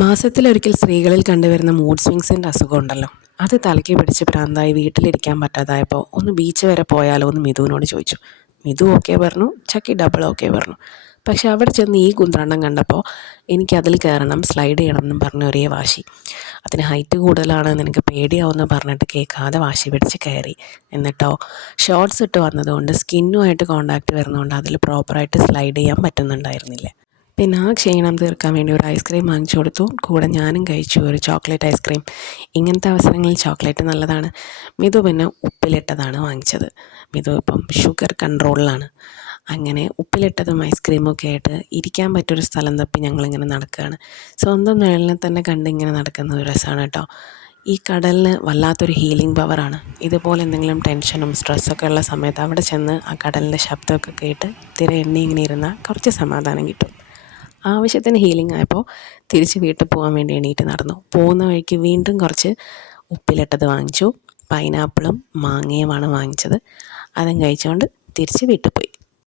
മാസത്തിലൊരിക്കൽ സ്ത്രീകളിൽ കണ്ടുവരുന്ന മൂഡ് സ്വിങ്സിൻ്റെ അസുഖമുണ്ടല്ലോ, അത് തലയ്ക്ക് പിടിച്ച് ഭ്രാന്തായി വീട്ടിലിരിക്കാൻ പറ്റാതായപ്പോൾ ഒന്ന് ബീച്ച് വരെ പോയാലോ എന്ന് മിഥുവിനോട് ചോദിച്ചു. മിഥു ഓക്കെ പറഞ്ഞു, ചക്കി ഡബിൾ ഓക്കെ പറഞ്ഞു. പക്ഷെ അവിടെ ചെന്ന് ഈ കുന്ത്രണ്ണം കണ്ടപ്പോൾ എനിക്കതിൽ കയറണം, സ്ലൈഡ് ചെയ്യണം എന്നും പറഞ്ഞ ഒരേ വാശി. അതിന് ഹൈറ്റ് കൂടുതലാണ്, നിനക്ക് പേടിയാവുമെന്ന് പറഞ്ഞിട്ട് കേൾക്കാതെ വാശി പിടിച്ച് കയറി. എന്നിട്ടോ ഷോർട്സ് ഇട്ട് വന്നതുകൊണ്ട് സ്കിന്നുമായിട്ട് കോണ്ടാക്റ്റ് വരുന്നതുകൊണ്ട് അതിൽ പ്രോപ്പറായിട്ട് സ്ലൈഡ് ചെയ്യാൻ പറ്റുന്നുണ്ടായിരുന്നില്ല. പിന്നെ ആ ക്ഷീണം തീർക്കാൻ വേണ്ടി ഒരു ഐസ്ക്രീം വാങ്ങിച്ചു കൊടുത്തു. കൂടെ ഞാനും കഴിച്ചു ഒരു ചോക്ലേറ്റ് ഐസ്ക്രീം. ഇങ്ങനത്തെ അവസരങ്ങളിൽ ചോക്ലേറ്റ് നല്ലതാണ്. മിഥു പിന്നെ ഉപ്പിലിട്ടതാണ് വാങ്ങിച്ചത്. മിഥു ഇപ്പം ഷുഗർ കൺട്രോളിലാണ്. അങ്ങനെ ഉപ്പിലിട്ടതും ഐസ്ക്രീമും ഒക്കെ ആയിട്ട് ഇരിക്കാൻ പറ്റൊരു സ്ഥലം തപ്പി ഞങ്ങളിങ്ങനെ നടക്കുകയാണ്. സ്വന്തം നിഴലിനെ തന്നെ കണ്ട് ഇങ്ങനെ നടക്കുന്ന ഒരു രസമാണ് കേട്ടോ. ഈ കടലിന് വല്ലാത്തൊരു ഹീലിംഗ് പവറാണ്. ഇതുപോലെ എന്തെങ്കിലും ടെൻഷനും സ്ട്രെസ്സൊക്കെ ഉള്ള സമയത്ത് അവിടെ ചെന്ന് ആ കടലിൻ്റെ ശബ്ദമൊക്കെ കേട്ട് തിര എണ്ണി ഇങ്ങനെ ഇരുന്നാൽ കുറച്ച് സമാധാനം കിട്ടും. ആവശ്യത്തിന് ഹീലിംഗ് ആയപ്പോൾ തിരിച്ച് വീട്ടിൽ പോകാൻ വേണ്ടി എണീറ്റ് നടന്നു. പോകുന്ന വഴിക്ക് വീണ്ടും കുറച്ച് ഉപ്പിലിട്ടത് വാങ്ങിച്ചു. പൈനാപ്പിളും മാങ്ങയുമാണ് വാങ്ങിച്ചത്. അതും കഴിച്ചുകൊണ്ട് തിരിച്ച് വീട്ടിൽ പോയി.